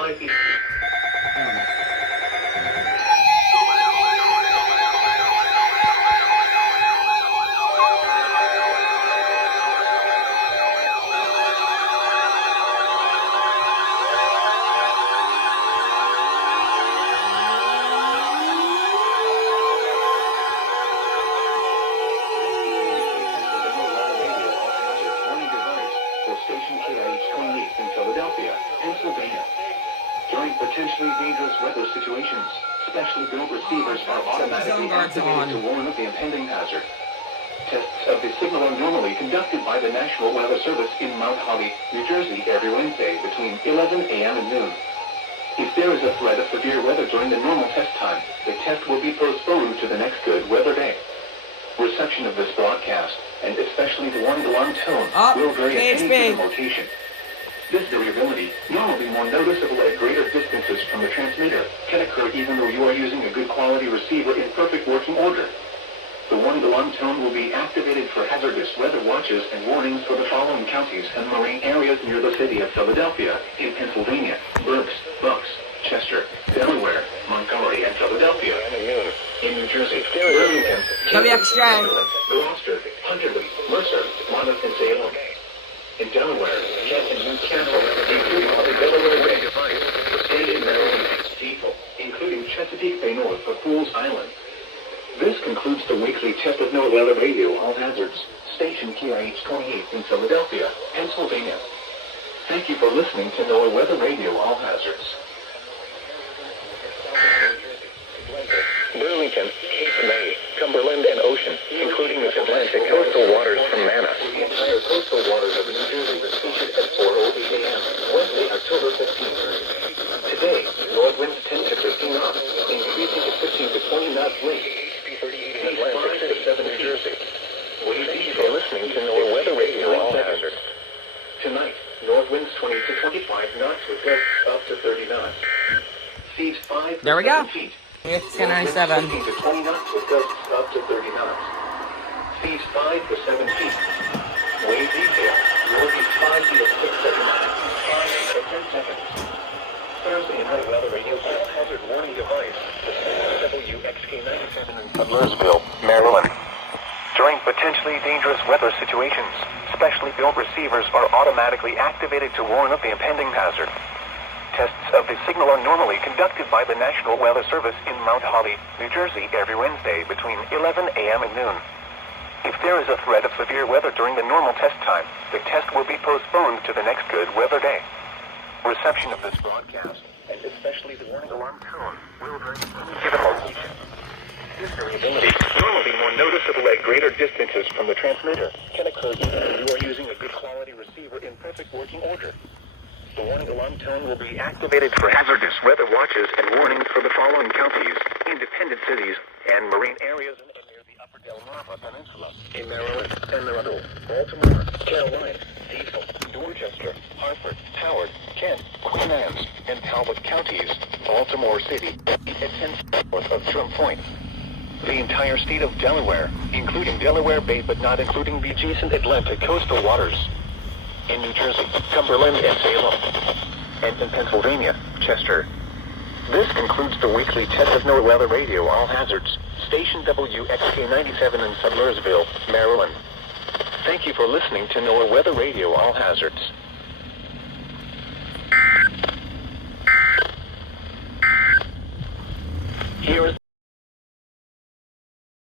5 East. In Philadelphia, Pennsylvania. During potentially dangerous weather situations, specially built receivers are automatically activated to warn of the impending hazard. Tests of the signal are normally conducted by the National Weather Service in Mount Holly, New Jersey every Wednesday between 11 a.m. and noon. If there is a threat of severe weather during the normal test time, the test will be postponed to the next good weather day. Reception of this broadcast, and especially the warning alarm tone, will vary at any given location. This variability, normally more noticeable at greater distances from the transmitter, can occur even though you are using a good quality receiver in perfect working order. The warning alarm tone will be activated for hazardous weather watches and warnings for the following counties and marine areas near the city of Philadelphia, in Pennsylvania, Berks, Bucks, Chester, Delaware, Montgomery, and Philadelphia. In New Jersey, Burlington, Gloucester, Hunterly, Mercer, Monmouth, and Salem. In Delaware, Kent and Newcastle, including all the Delaware Bay, and in Maryland, Depot, including Chesapeake Bay North of Fools Island. This concludes the weekly test of NOAA Weather Radio All Hazards, station KIH 28 in Philadelphia, Pennsylvania. Thank you for listening to NOAA Weather Radio All Hazards. Burlington, Cape May, Cumberland, and Ocean, including the Atlantic coastal waters from Manna. The entire coastal waters of New Jersey was featured at 4:08 a.m., Wednesday, October 15th. Today, north winds 10 to 15 knots, increasing to 15 to 20 knots wind. Atlantic to 7 New Jersey. Thank you for listening to NOAA Weather Radio All Hazards. Tonight, north winds 20 to 25 knots with gusts up to 30 knots. Seas 5 to 7 feet. It's 10:97. 15 to 20 knots with gusts up to 30 knots. Seas 5 to 7 feet. Wave detail. Northeast 5 feet at 6 seconds. 5 to 10 seconds. Thursday night weather radio all hazard warning device. WXK-97 in Butlersville, Maryland. During potentially dangerous weather situations, specially built receivers are automatically activated to warn of the impending hazard. Tests of the signal are normally conducted by the National Weather Service in Mount Holly, New Jersey every Wednesday between 11 a.m. and noon. If there is a threat of severe weather during the normal test time, the test will be postponed to the next good weather day. Reception of this broadcast, and especially the warning alarm tone, will vary at any given location. This variability, normally more noticeable at greater distances from the transmitter, can occur even when you are using a good quality receiver in perfect working order. The warning alarm tone will be activated for hazardous weather watches and warnings for the following counties, independent cities, and marine areas near the upper Delmarva Peninsula, in Maryland, and Maryland, Baltimore, Carolina, Depot, Dorchester, Hartford, Howard, Kent, Queen Anne's, and Talbot counties, Baltimore City, and 10 north of Trump Point. The entire state of Delaware, including Delaware Bay but not including the adjacent Atlantic coastal waters. In New Jersey, Cumberland, and Salem. And in Pennsylvania, Chester. This concludes the weekly test of NOAA Weather Radio All Hazards, station WXK-97 in Butlersville, Maryland. Thank you for listening to NOAA Weather Radio All Hazards. Here is